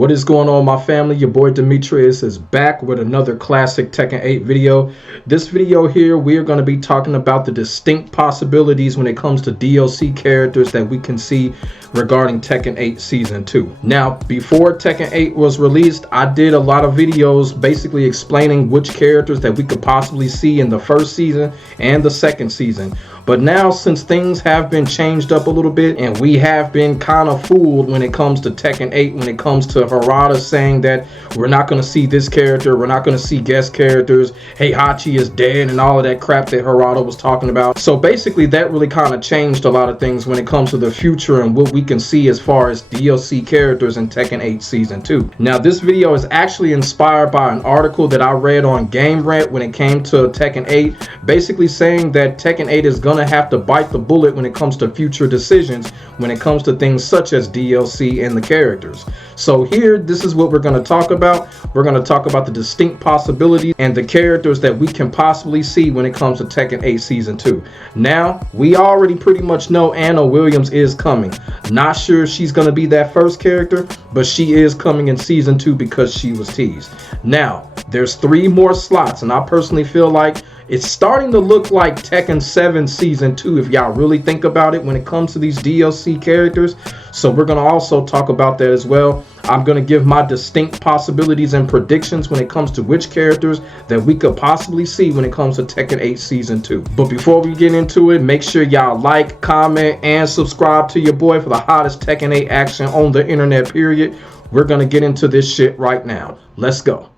What is going on, my family? Your boy Demetrius is back with another classic Tekken 8 video. This video here, we are going to be talking about the distinct possibilities when it comes to DLC characters that we can see regarding Tekken 8 Season 2. Now, before Tekken 8 was released, I did a lot of videos basically explaining which characters that we could possibly see in the first season and the second season. But now, since things have been changed up a little bit and we have been kind of fooled when it comes to Tekken 8, when it comes to HeiHachi saying that we're not going to see this character, we're not going to see guest characters, HeiHachi is dead and all of that crap that HeiHachi was talking about. So basically that really kind of changed a lot of things when it comes to the future and what we can see as far as DLC characters in Tekken 8 Season 2. Now, this video is actually inspired by an article that I read on Game Rant when it came to Tekken 8, basically saying that Tekken 8 is going to have to bite the bullet when it comes to future decisions, when it comes to things such as DLC and the characters. So here, this is what we're going to talk about. We're going to talk about the distinct possibilities and the characters that we can possibly see when it comes to Tekken 8 Season 2. Now, we already pretty much know Anna Williams is coming. Not sure if she's going to be that first character, but she is coming in Season 2 because she was teased. Now, there's 3 more slots, and I personally feel like it's starting to look like Tekken 7 Season 2 if y'all really think about it when it comes to these DLC characters. So we're going to also talk about that as well. I'm going to give my distinct possibilities and predictions when it comes to which characters that we could possibly see when it comes to Tekken 8 Season 2. But before we get into it, make sure y'all like, comment, and subscribe to your boy for the hottest Tekken 8 action on the internet, period. We're going to get into this shit right now. Let's go.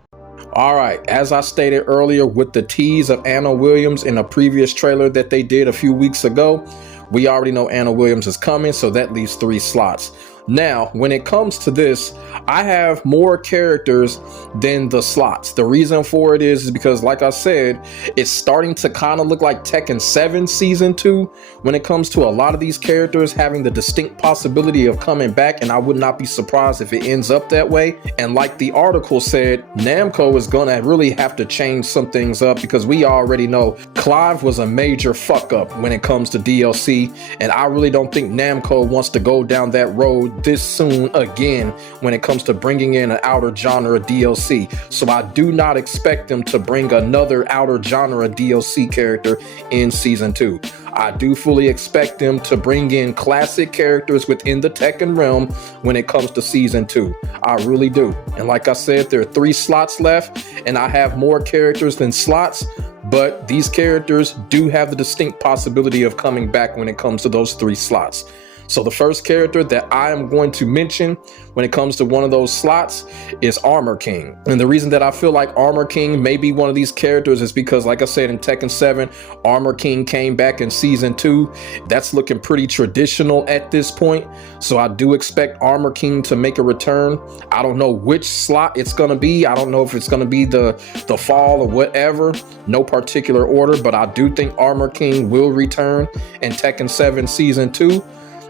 All right, as I stated earlier with the tease of Anna Williams in a previous trailer that they did a few weeks ago, we already know Anna Williams is coming, so that leaves 3 slots. Now, when it comes to this, I have more characters than the slots. The reason for it is because, like I said, it's starting to kind of look like Tekken 7 Season 2 when it comes to a lot of these characters having the distinct possibility of coming back, and I would not be surprised if it ends up that way. And like the article said, Namco is going to really have to change some things up because we already know Clive was a major fuck up when it comes to DLC, and I really don't think Namco wants to go down that road this soon again when it comes to bringing in an outer genre DLC. So I do not expect them to bring another outer genre DLC character in Season 2. I do fully expect them to bring in classic characters within the Tekken realm when it comes to Season 2. I really do. And like I said, there are 3 slots left, and I have more characters than slots, but these characters do have the distinct possibility of coming back when it comes to those 3 slots. So the first character that I am going to mention when it comes to one of those slots is Armor King. And the reason that I feel like Armor King may be one of these characters is because, like I said, in Tekken 7, Armor King came back in Season 2. That's looking pretty traditional at this point. So I do expect Armor King to make a return. I don't know which slot it's going to be. I don't know if it's going to be the fall or whatever. No particular order, but I do think Armor King will return in Tekken 7 Season 2.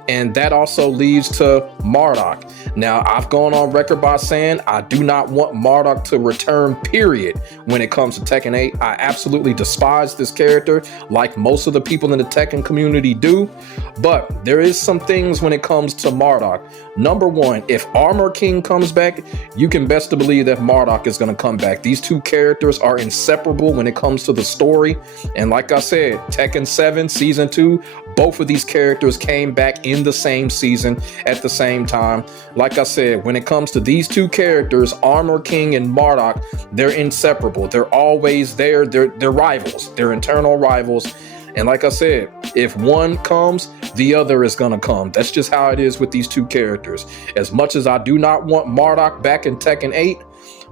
And that also leads to Marduk. Now, I've gone on record by saying I do not want Marduk to return, period, when it comes to Tekken 8. I absolutely despise this character, like most of the people in the Tekken community do. But there is some things when it comes to Marduk. Number one, if Armor King comes back, you can best to believe that Marduk is going to come back. These 2 characters are inseparable when it comes to the story. And like I said, Tekken 7 Season 2, both of these characters came back in the same season at the same time. Like I said, when it comes to these 2 characters, Armor King and Marduk, they're inseparable. They're always there. They're rivals. They're internal rivals. And like I said, if one comes, the other is gonna come. That's just how it is with these 2 characters. As much as I do not want Marduk back in Tekken 8,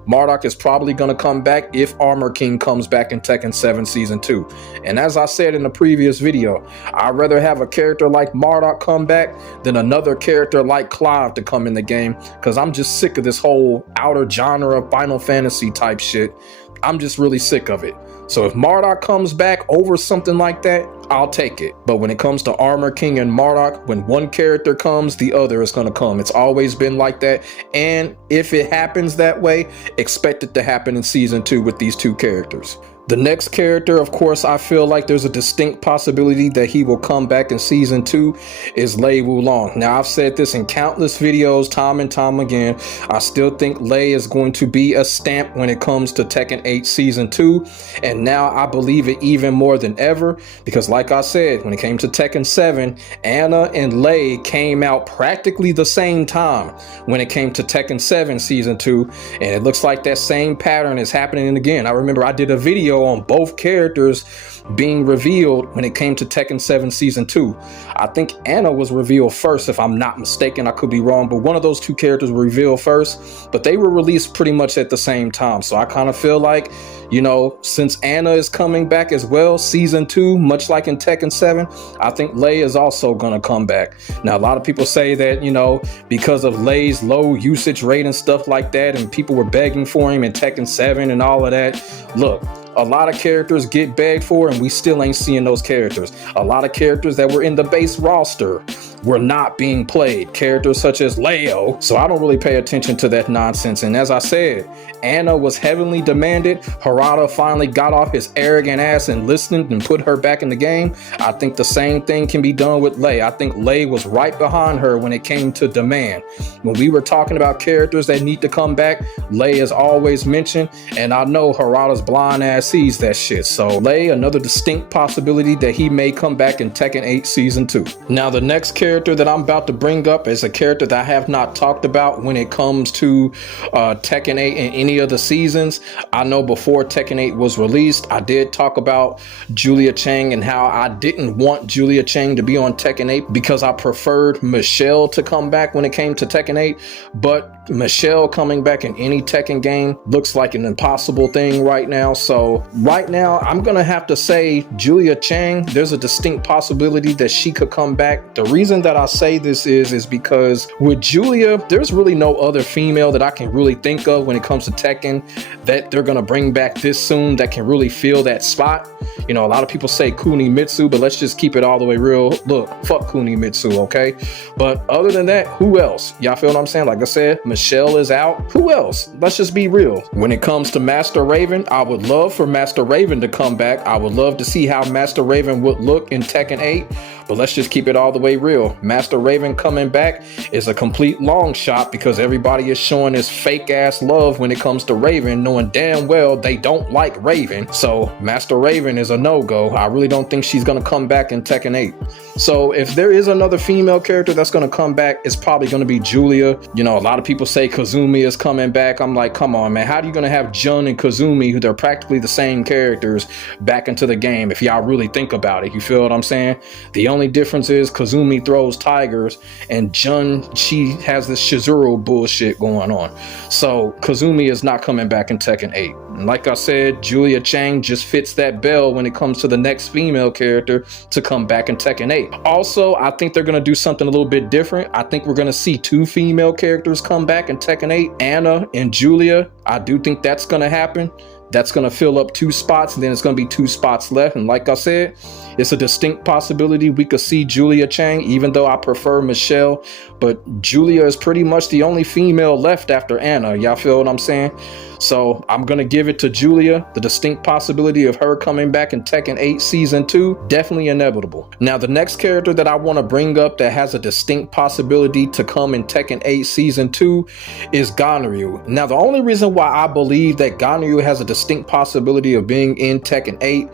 Marduk is probably going to come back if Armor King comes back in Tekken 7 Season 2. And as I said in the previous video, I'd rather have a character like Marduk come back than another character like Clive to come in the game, because I'm just sick of this whole outer genre Final Fantasy type shit. I'm just really sick of it. So if Marduk comes back over something like that, I'll take it. But when it comes to Armor King and Marduk, when one character comes, the other is going to come. It's always been like that. And if it happens that way, expect it to happen in Season 2 with these 2 characters. The next character, of course, I feel like there's a distinct possibility that he will come back in season 2 is Lei Wulong. Now, I've said this in countless videos, time and time again. I still think Lei is going to be a stamp when it comes to Tekken 8 season 2. And now I believe it even more than ever, because like I said, when it came to Tekken 7, Anna and Lei came out practically the same time when it came to Tekken 7 season 2. And it looks like that same pattern is happening again. I remember I did a video on both characters being revealed when it came to Tekken 7 season 2. I think Anna was revealed first, if I'm not mistaken. I could be wrong, but one of those two characters were revealed first, but they were released pretty much at the same time. So I kind of feel like, you know, since Anna is coming back as well, season 2, much like in Tekken 7, I think Lei is also going to come back. Now, a lot of people say that, you know, because of Lei's low usage rate and stuff like that, and people were begging for him in Tekken 7 and all of that. Look, a lot of characters get begged for, and we still ain't seeing those characters. A lot of characters that were in the base roster were not being played. Characters such as Leo. So I don't really pay attention to that nonsense. And as I said, Anna was heavily demanded. Harada finally got off his arrogant ass and listened and put her back in the game. I think the same thing can be done with Lei. I think Lei was right behind her when it came to demand. When we were talking about characters that need to come back, Lei is always mentioned. And I know Harada's blind ass sees that shit. So Lei, another distinct possibility that he may come back in Tekken 8 season 2. Now, the next character that I'm about to bring up is a character that I have not talked about when it comes to Tekken 8 in any of the seasons. I know before Tekken 8 was released, I did talk about Julia Chang and how I didn't want Julia Chang to be on Tekken 8 because I preferred Michelle to come back when it came to Tekken 8. But Michelle coming back in any Tekken game looks like an impossible thing right now. So right now, I'm gonna have to say Julia Chang, there's a distinct possibility that she could come back. The reason that I say this is because with Julia, there's really no other female that I can really think of when it comes to Tekken that they're gonna bring back this soon that can really fill that spot. You know, a lot of people say Kunimitsu, but let's just keep it all the way real. Look, fuck Kunimitsu, okay? But other than that, who else? Y'all feel what I'm saying? Like I said, Michelle is out. Who else? Let's just be real. When it comes to Master Raven, I would love for Master Raven to come back. I would love to see how Master Raven would look in Tekken 8. But let's just keep it all the way real. Master Raven coming back is a complete long shot because everybody is showing this fake ass love when it comes to Raven, knowing damn well they don't like Raven. So Master Raven is a no-go. I really don't think she's going to come back in Tekken 8. So if there is another female character that's going to come back, it's probably going to be Julia. You know, a lot of people say Kazumi is coming back. I'm like, come on, man. How are you going to have Jun and Kazumi, who they're practically the same characters, back into the game if y'all really think about it? You feel what I'm saying? The only difference is Kazumi throws tigers and Jun, she has this Shizuru bullshit going on. So Kazumi is not coming back in Tekken 8. And like I said, Julia Chang just fits that bill when it comes to the next female character to come back in Tekken 8. Also, I think they're going to do something a little bit different. I think we're going to see two female characters come back in Tekken 8, Anna and Julia. I do think that's going to happen. That's going to fill up 2 spots, and then it's going to be 2 spots left. And like I said, it's a distinct possibility we could see Julia Chang, even though I prefer Michelle. But Julia is pretty much the only female left after Anna. Y'all feel what I'm saying? So I'm going to give it to Julia. The distinct possibility of her coming back in Tekken 8 Season 2, definitely inevitable. Now, the next character that I want to bring up that has a distinct possibility to come in Tekken 8 Season 2 is Ganryu. Now, the only reason why I believe that Ganryu has a distinct possibility of being in Tekken 8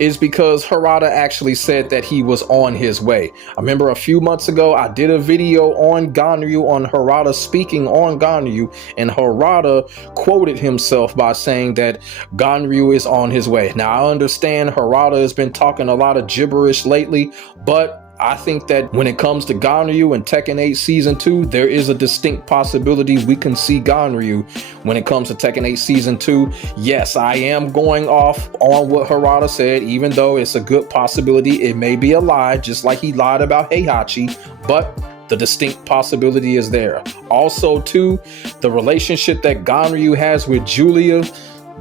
is because Harada actually said that he was on his way. I remember a few months ago, I did a video on Ganryu, on Harada speaking on Ganryu, and Harada quoted himself by saying that Ganryu is on his way. Now, I understand Harada has been talking a lot of gibberish lately, but I think that when it comes to Ganryu and Tekken 8 Season 2, there is a distinct possibility we can see Ganryu when it comes to Tekken 8 Season 2. Yes, I am going off on what Harada said, even though it's a good possibility. It may be a lie, just like he lied about HeiHachi, but the distinct possibility is there. Also, too, the relationship that Ganryu has with Julia.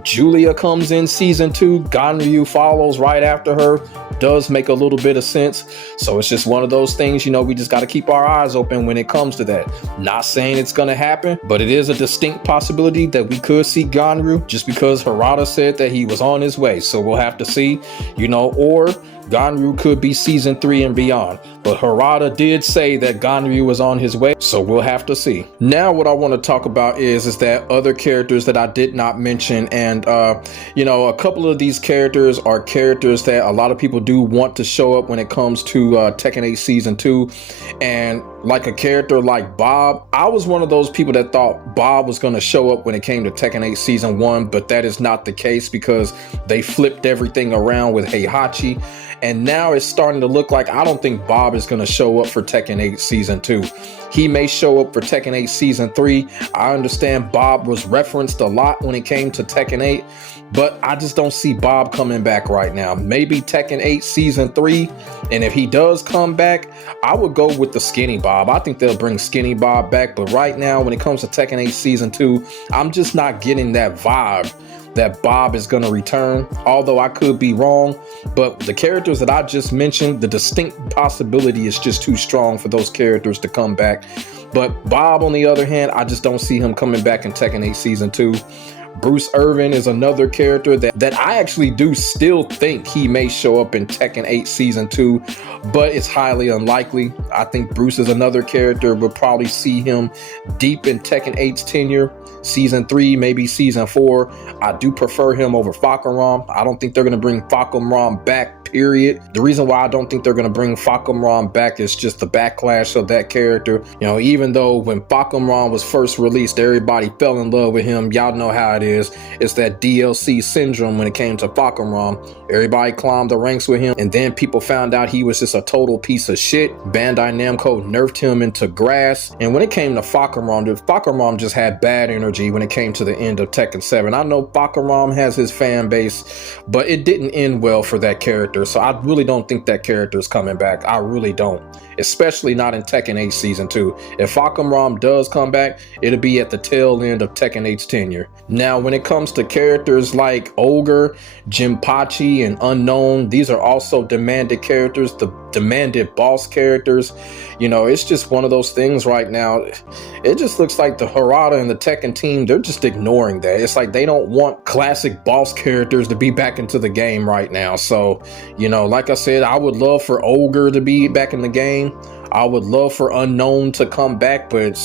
Julia comes in Season 2, Ganryu follows right after her. does make a little bit of sense. So it's just one of those things, you know, we just got to keep our eyes open when it comes to that. Not saying it's going to happen, but it is a distinct possibility that we could see Ganryu, just because Harada said that he was on his way. So we'll have to see, you know, or Ganryu could be season 3 and beyond. But Harada did say that Ganryu was on his way, so we'll have to see. Now what I want to talk about is that other characters that I did not mention, and you know, a couple of these characters are characters that a lot of people do want to show up when it comes to Tekken 8 season 2. And like a character like Bob, I was one of those people that thought Bob was going to show up when it came to Tekken 8 season 1, but that is not the case because they flipped everything around with HeiHachi. And now it's starting to look like I don't think Bob is going to show up for Tekken 8 season 2. He may show up for Tekken 8 season 3. I understand Bob was referenced a lot when it came to Tekken 8, but I just don't see Bob coming back right now. Maybe Tekken 8 season 3. And if he does come back, I would go with the skinny Bob. I think they'll bring skinny Bob back. But right now, when it comes to Tekken 8 season 2, I'm just not getting that vibe that Bob is going to return, although I could be wrong. But the characters that I just mentioned, the distinct possibility is just too strong for those characters to come back. But Bob, on the other hand, I just don't see him coming back in Tekken 8 season 2. Bruce Irvin is another character that I actually do still think he may show up in Tekken 8 season 2, but it's highly unlikely. I think Bruce is another character. We'll probably see him deep in Tekken 8's tenure. Season 3, maybe season 4. I do prefer him over Fahkumram. I don't think they're going to bring Fahkumram back, period. The reason why I don't think they're going to bring Fahkumram back is just the backlash of that character. You know, even though when Fahkumram was first released, everybody fell in love with him. Y'all know how it is. It's that DLC syndrome when it came to Fahkumram. Everybody climbed the ranks with him, and then people found out he was just a total piece of shit. Bandai Namco nerfed him into grass. And when it came to Fahkumram just had bad energy when it came to the end of Tekken 7. I know Fahkumram has his fan base, but it didn't end well for that character. So I really don't think that character is coming back. I really don't. Especially not in Tekken 8 season 2. If Fahkumram does come back, it'll be at the tail end of Tekken 8's tenure. Now, when it comes to characters like Ogre, Jinpachi, and Unknown, these are also demanded characters, the demanded boss characters. You know, it's just one of those things right now. It just looks like the Harada and the Tekken team, they're just ignoring that. It's like they don't want classic boss characters to be back into the game right now. So, you know, like I said, I would love for Ogre to be back in the game. I would love for Unknown to come back, but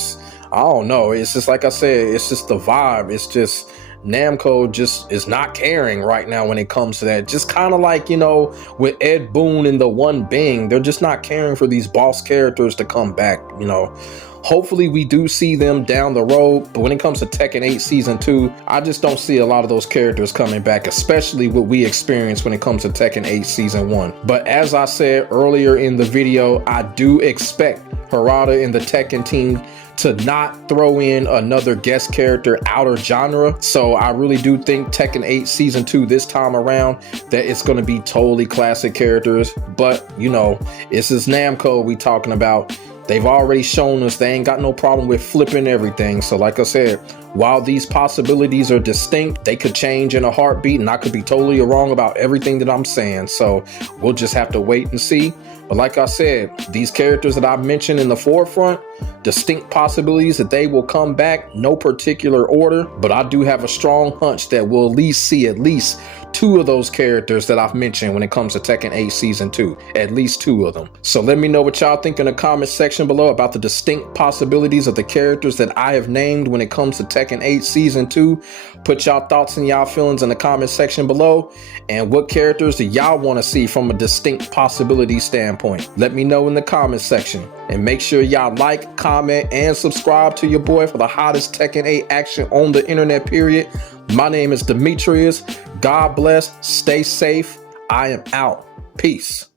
I don't know. It's just like I said, it's just the vibe. It's just Namco just is not caring right now when it comes to that. Just kind of like, you know, with Ed Boon and the One Bing, they're just not caring for these boss characters to come back, you know. Hopefully we do see them down the road, but when it comes to Tekken 8 season 2, I just don't see a lot of those characters coming back, especially what we experienced when it comes to Tekken 8 season 1. But as I said earlier in the video, I do expect Harada and the Tekken team to not throw in another guest character out of genre. So I really do think Tekken 8 season 2 this time around, that it's going to be totally classic characters. But you know, this is Namco we talking about. They've already shown us they ain't got no problem with flipping everything. So like I said, while these possibilities are distinct, they could change in a heartbeat, and I could be totally wrong about everything that I'm saying. So we'll just have to wait and see. But like I said, these characters that I've mentioned in the forefront, distinct possibilities that they will come back, no particular order, but I do have a strong hunch that we'll at least see at least 2 of those characters that I've mentioned when it comes to Tekken 8 season 2, at least 2 of them. So let me know what y'all think in the comment section below about the distinct possibilities of the characters that I have named when it comes to Tekken 8 season 2. Put y'all thoughts and y'all feelings in the comment section below, and what characters do y'all want to see from a distinct possibility standpoint? Let me know in the comment section, and make sure y'all like, comment, and subscribe to your boy for the hottest Tekken 8 action on the internet, period. My name is Demetrius. God bless. Stay safe. I am out. Peace.